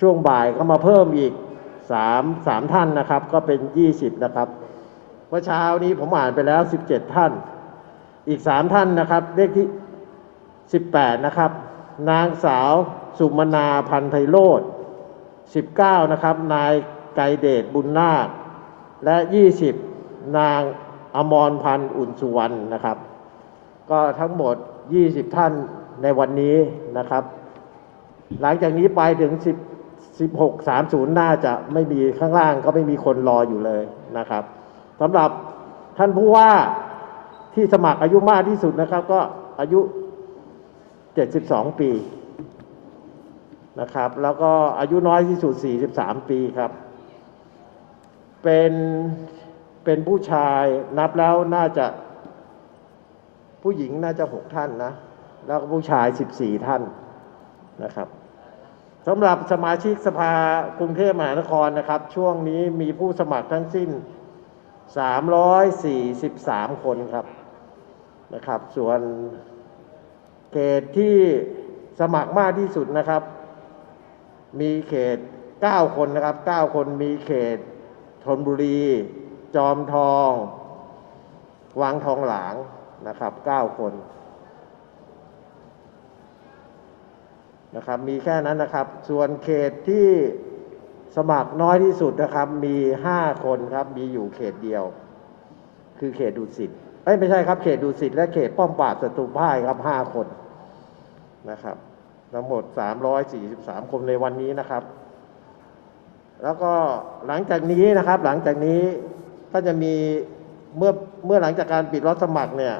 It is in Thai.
ช่วงบ่ายก็มาเพิ่มอีกสามสามท่านนะครับ ก็เป็น20นะครับเมื่อเช้านี้ผมอ่านไปแล้ว17ท่าน อีก3ท่านนะครับเลขที่18นะครับ นางสาวสุมนาพันธ์ไพโรธ19นะครับ นายไกเดชบุญนาค และ20นางอมรพันธ์อุ่นสุวรรณนะครับ ก็ทั้งหมด 20 ท่านในวันนี้นะครับ หลังจากนี้ไปถึง 10 16 30 น่าจะไม่มีข้างล่างก็ไม่มีคนรออยู่เลยนะครับสำหรับท่านผู้ว่าที่สมัครอายุมากที่สุดนะครับ ก็อายุ 72 ปีนะครับ แล้วก็อายุน้อยที่สุด 43 ปีครับ เป็นเป็นผู้ชายนับแล้วน่าจะผู้หญิงน่าจะ 6 ท่านนะ แล้วก็ผู้ชาย 14 ท่านนะครับ สำหรับสมาชิกสภากรุงเทพมหานครนะครับ ช่วงนี้มีผู้สมัครทั้งสิ้น 343 คนครับนะครับ ส่วนเขตที่สมัครมากที่สุดนะครับ มีเขต 9 คนนะครับ 9 คนมีเขตธนบุรี จอมทอง วังทองหลางนะครับ 9 คน นะครับ มีแค่นั้นนะครับ ส่วนเขตที่สมัครน้อยที่สุดนะครับ มี5คนครับ มีอยู่เขตเดียว คือเขตดุสิตเอ้ยไม่ใช่ครับ เขตดุสิตและเขตป้อมปราบศัตรูพ่ายครับ5คนนะครับ ทั้งหมด343คนในวันนี้นะครับ แล้วก็หลังจากนี้นะครับ หลังจากนี้ก็จะมีเมื่อเมื่อหลังจากการปิดรับสมัครเนี่ย